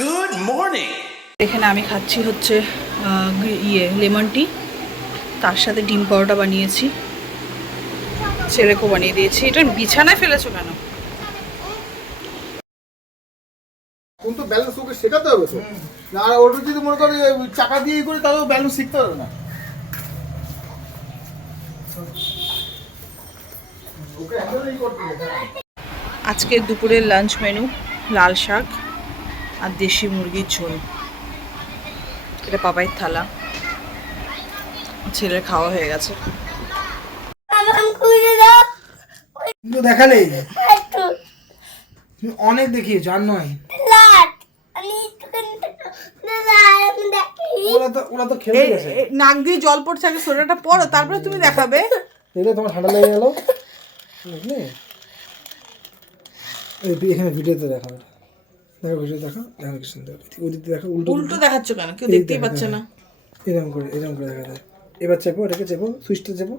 Good morning. এখানে আমি খাচ্ছি হচ্ছে ইয়ে লেমন টি। তার সাথে ডিম পরোটা বানিয়েছি। ছেলেকেও বানিয়ে দিয়েছি। এটা বিছানায় ফেলেছো কেন? কোন তো ব্যালেন্স ওকে শেখাতে হবে তো। আর ওটা যদি মনে করো চাকা দিয়ে ই করে তাহলে ব্যালেন্স শিখতে হবে না। ওকে হ্যান্ডেলই করতে হবে আজকে দুপুরের লাঞ্চ মেনু লাল শাক। আর দেশি মুরগির ঝোল। এটা পাপাইয়ের থালা। ছেলের খাওয়া হয়ে গেছে। দেখালে অনেক দেখিয়েছো আর নয়। ওরা তো ওরা তো খেলতে গেছে। নাক দিয়ে জল পড়ছে আগে সোনাটা পড়ো তারপরে তুমি দেখাবে। দেখলে তোমার ঠান্ডা লেগে গেল। বুঝলে এখানে ভিডিওতে দেখো দেখো ভিডিও দেখো দেখো কি সুন্দর ওদিক দেখো উল্টো উল্টো দেখাচ্ছ কেন? কেউ দেখতেই পাচ্ছে না। এরকম করে এরকম করে দেখা যায়। এবার চেপো এটাকে চেপো সুইচটা চেপো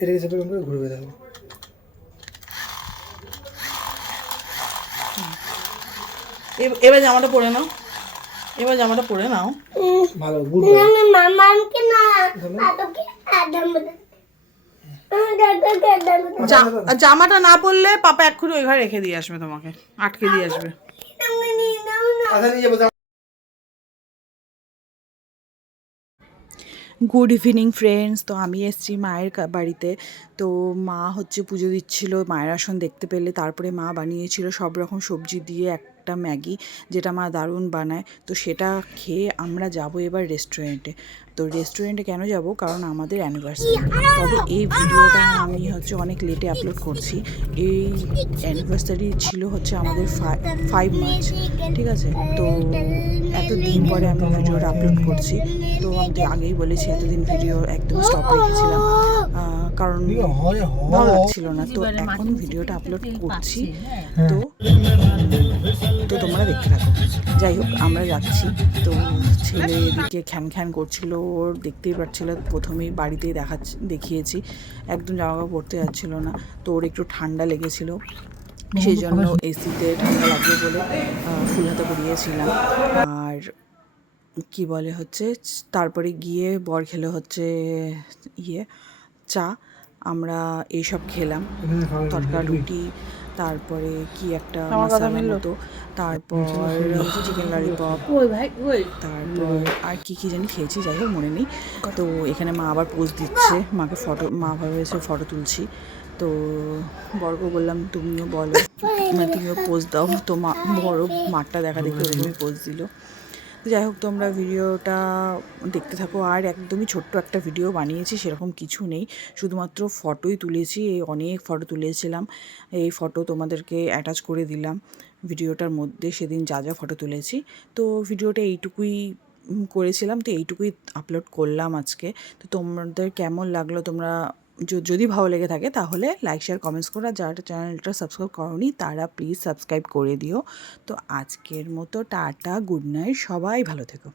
এটাকে চেপো এরকম করে ঘুরবে দেখো। এব- এবার জামাটা পরে নাও। এবার জামাটা পরে নাও। ভালো গুড জা- জামাটা না পরলে পাপা এক্ষুনি ওই ঘরে রেখে দিয়ে আসবে তোমাকে আটকে দিয়ে আসবে। গুড ইভিনিং ফ্রেন্ডস তো আমি এসছি মায়ের বাড়িতে। তো মা হচ্ছে পুজো দিচ্ছিল, মায়ের আসন দেখতে পেলে। তারপরে মা বানিয়েছিল সব রকম সবজি দিয়ে একটা ম্যাগি যেটা মা দারুণ বানায়। তো সেটা খেয়ে আমরা যাব এবার রেস্টুরেন্টে তো রেস্টুরেন্টে কেন যাব? কারণ আমাদের অ্যানিভার্সারি তবে এই ভিডিওটা আমি হচ্ছে অনেক লেটে আপলোড করছি। এই অ্যানিভার্সারি ছিল হচ্ছে আমাদের ফাইভ মার্চ ঠিক আছে? তো এতদিন পরে আমি ভিডিওটা আপলোড করছি। তো আমি আগেই বলেছি, এতদিন ভিডিও একদম স্টপ রেখেছিলাম কারণ ভালো লাগছিল না। তো এখন ভিডিওটা আপলোড করছি। তো যাই হোক, আমরা যাচ্ছি। তো ছেলে এদিকে খ্যান খ্যান করছিল, ওর দেখতেই পাচ্ছিল, প্রথমেই বাড়িতেই দেখাচ্ছি, দেখিয়েছি। একদম জামা কাপড় পরতে যাচ্ছিল না, তো ওর একটু ঠান্ডা লেগেছিল। সেই জন্য এসিতে ঠান্ডা লাগবে বলে ফুল হাতে পরিয়েছিলাম। আর কি বলে হচ্ছে, তারপরে গিয়ে বর খেলো হচ্ছে ইয়ে চা। আমরা এইসব খেলাম। তরকা রুটি তারপরে কি একটা মশলা মতো তারপর চিকেন ললিপপ ওই ভাই ওই। তারপর আর কি কি জানি খেয়েছি যাই হোক মনে নেই। তো এখানে মা আবার পোজ দিচ্ছে মাকে ফটো মা ভেবেছে ফটো তুলছি। তো বড়কে বললাম তুমিও বলো মানে তুমিও পোজ দাও। তো মা বড় মাঠটা দেখা দেখে ওরকমই পোজ দিল। যাই হোক, তোমরা ভিডিওটা দেখতে থাকো। আর একদমই ছোট্ট একটা ভিডিও বানিয়েছি, সেরকম কিছু নেই। শুধুমাত্র ফটোই তুলেছি, এই অনেক ফটো তুলেছিলাম। এই ফটো তোমাদেরকে অ্যাটাচ করে দিলাম। ভিডিওটার মধ্যে সেদিন যা যা ফটো তুলেছি। তো ভিডিওটা এইটুকুই করেছিলাম, তো এইটুকুই আপলোড করলাম আজকে। তো তোমাদের কেমন লাগল? তোমরা যদি ভালো লেগে থাকে তাহলে লাইক শেয়ার কমেন্টস করে যারা চ্যানেলটা সাবস্ক্রাইব করনি তারা প্লিজ সাবস্ক্রাইব করে দিও। তো আজকের মতো টাটা গুড নাইট সবাই ভালো থেকো।